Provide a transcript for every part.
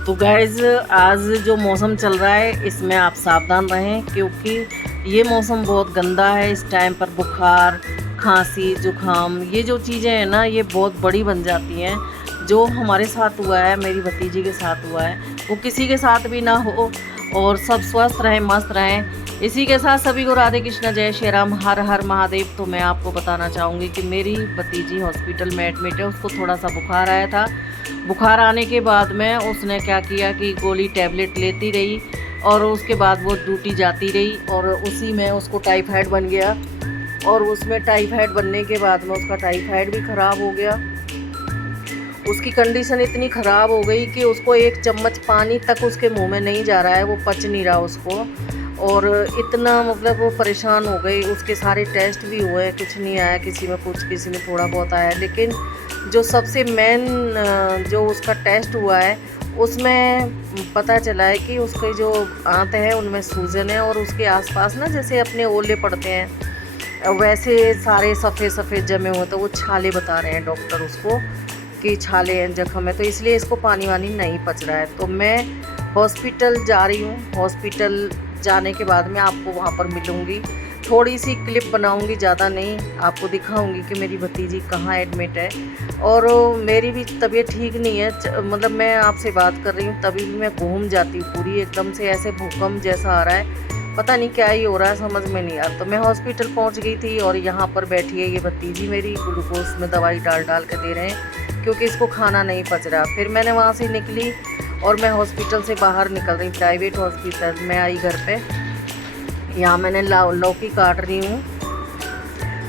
तो गाइज़ आज जो मौसम चल रहा है इसमें आप सावधान रहें, क्योंकि ये मौसम बहुत गंदा है। इस टाइम पर बुखार, खांसी, जुकाम, ये जो चीज़ें हैं ना, ये बहुत बड़ी बन जाती हैं। जो हमारे साथ हुआ है, मेरी भतीजी के साथ हुआ है, वो किसी के साथ भी ना हो और सब स्वस्थ रहें, मस्त रहें। इसी के साथ सभी को राधे कृष्णा, जय श्री राम, हर हर महादेव। तो मैं आपको बताना चाहूँगी कि मेरी भतीजी हॉस्पिटल में एडमिट है। उसको थोड़ा सा बुखार आया था। बुखार आने के बाद में उसने क्या किया कि गोली टैबलेट लेती रही और उसके बाद वो ड्यूटी जाती रही और उसी में उसको टाइफाइड बन गया। और उसमें टाइफाइड बनने के बाद में उसका टाइफाइड भी ख़राब हो गया। उसकी कंडीशन इतनी ख़राब हो गई कि उसको एक चम्मच पानी तक उसके मुंह में नहीं जा रहा है, वो पच नहीं रहा उसको। और इतना मतलब वो परेशान हो गई। उसके सारे टेस्ट भी हुए, कुछ नहीं आया, किसी में कुछ, किसी में थोड़ा बहुत आया। लेकिन जो सबसे मेन जो उसका टेस्ट हुआ है उसमें पता चला है कि उसके जो आंत है उनमें सूजन है और उसके आसपास ना जैसे अपने ओले पड़ते हैं वैसे सारे सफ़ेद सफ़ेद जमे हुए। तो वो छाले बता रहे हैं डॉक्टर उसको कि छाले हैं, जख्म है, तो इसलिए इसको पानी वानी नहीं पच रहा है। तो मैं हॉस्पिटल जा रही हूँ। हॉस्पिटल जाने के बाद मैं आपको वहाँ पर मिलूँगी, थोड़ी सी क्लिप बनाऊँगी, ज़्यादा नहीं, आपको दिखाऊँगी कि मेरी भतीजी कहाँ एडमिट है। और मेरी भी तबीयत ठीक नहीं है, मतलब मैं आपसे बात कर रही हूँ तभी भी मैं घूम जाती हूँ पूरी, एकदम से ऐसे भूकंप जैसा आ रहा है, पता नहीं क्या ही हो रहा है, समझ में नहीं आ रहा। तो मैं हॉस्पिटल पहुँच गई थी और यहाँ पर बैठी है ये भतीजी मेरी, ग्लूकोज में दवाई डाल डाल के दे रहे हैं क्योंकि इसको खाना नहीं पच रहा। फिर मैंने वहाँ से निकली और मैं हॉस्पिटल से बाहर निकल रही, प्राइवेट हॉस्पिटल में आई घर पे। यहाँ मैंने लौकी काट रही हूँ,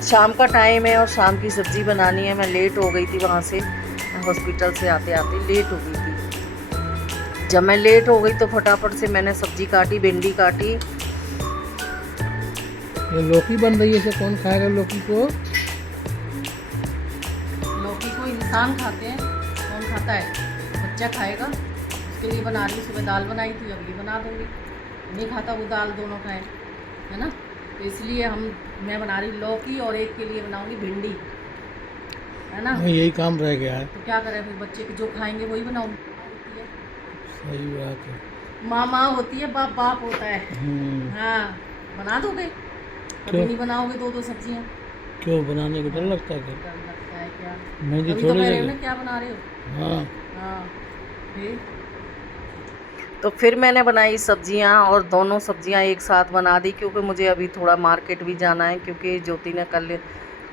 शाम का टाइम है और शाम की सब्ज़ी बनानी है। मैं लेट हो गई थी, वहाँ से हॉस्पिटल से आते आते लेट हो गई थी। जब मैं लेट हो गई तो फटाफट से मैंने सब्ज़ी काटी, भिंडी काटी। ये लौकी बन रही है, इसे कौन खाएगा लौकी को? लौकी को इंसान खाते हैं, कौन खाता है? बच्चा खाएगा, उसके लिए बना रही हूँ। सुबह दाल बनाई थी, अब ये बना दूँगी। नहीं खाता वो दाल, दोनों खाएं, है ना। तो इसलिए मैं बना रही लौकी और एक के लिए बनाऊँगी भिंडी, है ना। यही काम रह गया है। तो क्या करें फिर, बच्चे के जो खाएंगे वही बनाऊँगी। सही बात है। माँ माँ होती है, बाप बाप होता है। हाँ, बना दोगे? कभी नहीं बनाओगे दो दो सब्जियाँ? क्यों बनाने को डर लगता है? डर लगता है क्या? मेहंदी अभी तो थोड़ी कह रहे हो लगी। ना क्या बना रहे हो। हाँ, हाँ, फिर तो फिर मैंने बनाई सब्जियां और दोनों सब्जियां एक साथ बना दी, क्योंकि मुझे अभी थोड़ा मार्केट भी जाना है, क्योंकि ज्योति ने कल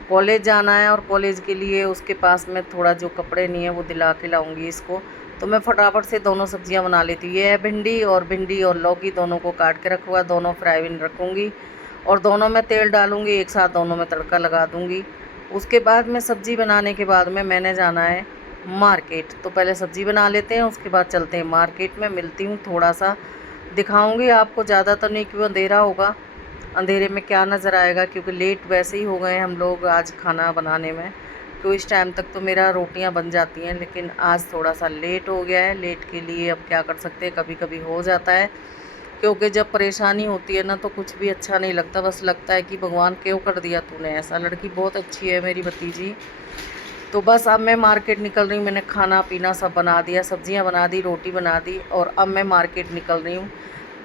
कॉलेज जाना है और कॉलेज के लिए उसके पास में थोड़ा जो कपड़े नहीं है वो दिला के लाऊंगी इसको। तो मैं फटाफट से दोनों सब्जियां बना लेती हूँ। ये है भिंडी और लौकी, दोनों को काट के रखा हुआ, दोनों फ्राई बिन रखूँगी और दोनों में तेल डालूँगी, एक साथ दोनों में तड़का लगा दूँगी। उसके बाद में सब्ज़ी बनाने के बाद में मैंने जाना है मार्केट। तो पहले सब्ज़ी बना लेते हैं, उसके बाद चलते हैं मार्केट में। मिलती हूँ, थोड़ा सा दिखाऊंगी आपको, ज़्यादा तो नहीं क्यों अंधेरा होगा, अंधेरे में क्या नज़र आएगा, क्योंकि लेट वैसे ही हो गए हम लोग आज खाना बनाने में। तो इस टाइम तक तो मेरा रोटियां बन जाती हैं, लेकिन आज थोड़ा सा लेट हो गया है। लेट के लिए अब क्या कर सकते हैं, कभी कभी हो जाता है, क्योंकि जब परेशानी होती है ना तो कुछ भी अच्छा नहीं लगता। बस लगता है कि भगवान क्यों कर दिया तूने ऐसा। लड़की बहुत अच्छी है मेरी भतीजी। तो बस अब मैं मार्केट निकल रही हूँ। मैंने खाना पीना सब बना दिया, सब्जियां बना दी, रोटी बना दी और अब मैं मार्केट निकल रही हूँ।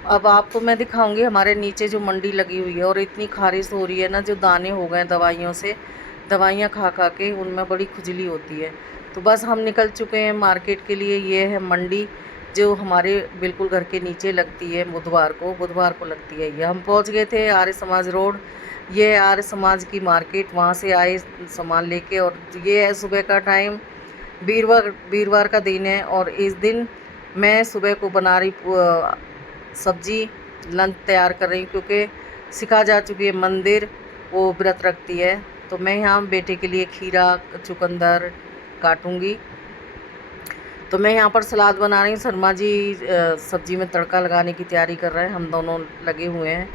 अब आपको मैं दिखाऊंगी हमारे नीचे जो मंडी लगी हुई है, और इतनी खारिश हो रही है ना, जो दाने हो गए दवाइयों से, दवाइयाँ खा खा के उनमें बड़ी खुजली होती है। तो बस हम निकल चुके हैं मार्केट के लिए। ये है मंडी जो हमारे बिल्कुल घर के नीचे लगती है, बुधवार को लगती है। ये हम पहुंच गए थे आर्य समाज रोड। ये है आर्य समाज की मार्केट, वहाँ से आए सामान लेके। और ये है सुबह का टाइम, वीरवार का दिन है और इस दिन मैं सुबह को बना रही सब्जी, लंच तैयार कर रही हूँ, क्योंकि सिखा जा चुकी है मंदिर, वो व्रत रखती है। तो मैं यहाँ बेटे के लिए खीरा चुकंदर काटूँगी। तो मैं यहाँ पर सलाद बना रही हूँ। शर्मा जी सब्जी में तड़का लगाने की तैयारी कर रहे हैं, हम दोनों लगे हुए हैं।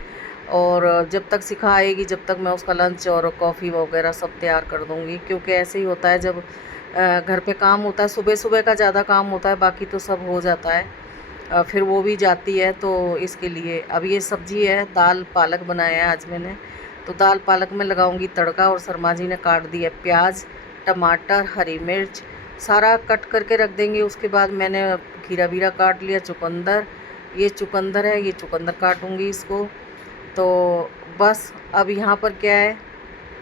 और जब तक सिखा आएगी जब तक मैं उसका लंच और कॉफ़ी वगैरह सब तैयार कर दूँगी, क्योंकि ऐसे ही होता है जब घर पे काम होता है, सुबह सुबह का ज़्यादा काम होता है, बाकी तो सब हो जाता है। फिर वो भी जाती है, तो इसके लिए अब ये सब्ज़ी है, दाल पालक बनाया है आज मैंने। तो दाल पालक में लगाऊंगी तड़का और शर्मा जी ने काट दी है प्याज, टमाटर, हरी मिर्च सारा कट करके रख देंगे। उसके बाद मैंने खीरा बीरा काट लिया, चुकंदर, ये चुकंदर है, ये चुकंदर काटूंगी इसको। तो बस अब यहाँ पर क्या है,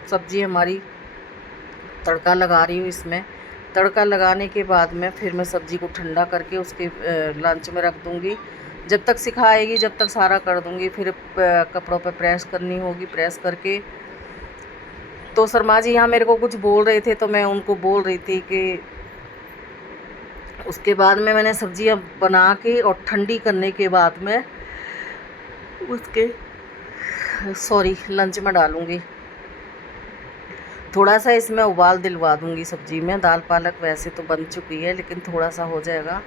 सब्ज़ी हमारी तड़का लगा रही हूँ इसमें। तड़का लगाने के बाद में फिर मैं सब्ज़ी को ठंडा करके उसके लंच में रख दूँगी। जब तक सिखाएगी जब तक सारा कर दूँगी, फिर कपड़ों पे प्रेस करनी होगी, प्रेस करके। तो शर्मा जी यहाँ मेरे को कुछ बोल रहे थे, तो मैं उनको बोल रही थी कि उसके बाद में मैंने सब्जियाँ बना के और ठंडी करने के बाद में उसके लंच में डालूँगी। थोड़ा सा इसमें उबाल दिलवा दूँगी सब्ज़ी में। दाल पालक वैसे तो बन चुकी है, लेकिन थोड़ा सा हो जाएगा।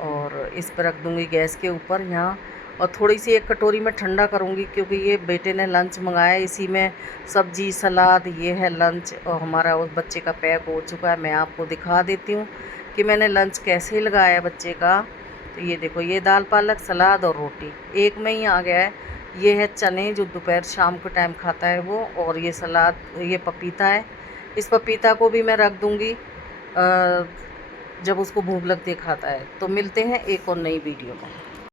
और इस पर रख दूँगी गैस के ऊपर यहाँ, और थोड़ी सी एक कटोरी में ठंडा करूँगी, क्योंकि ये बेटे ने लंच मंगाया, इसी में सब्ज़ी सलाद ये है लंच। और हमारा उस बच्चे का पैक हो चुका है। मैं आपको दिखा देती हूँ कि मैंने लंच कैसे लगाया बच्चे का। तो ये देखो, ये दाल पालक सलाद और रोटी एक में ही आ गया है। ये है चने जो दोपहर शाम के टाइम खाता है वो, और ये सलाद, ये पपीता है। इस पपीता को भी मैं रख दूँगी जब उसको भूख लगती है खाता है। तो मिलते हैं एक और नई वीडियो में।